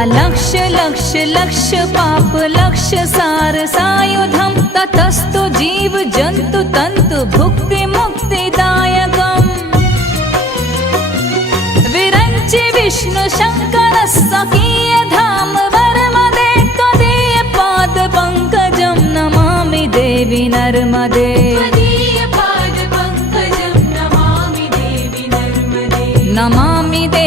अलक्ष लक्ष लक्ष पाप लक्ष सार सायुधम ततस्तु जीव जंतु तंतु भुक्ति मुक्तिदायकम् विरंचि विष्णु शंकर सकीय धाम वर्मदे त्वदीय पाद पंकजं नमामि देवी नर्मदे नमामि देवी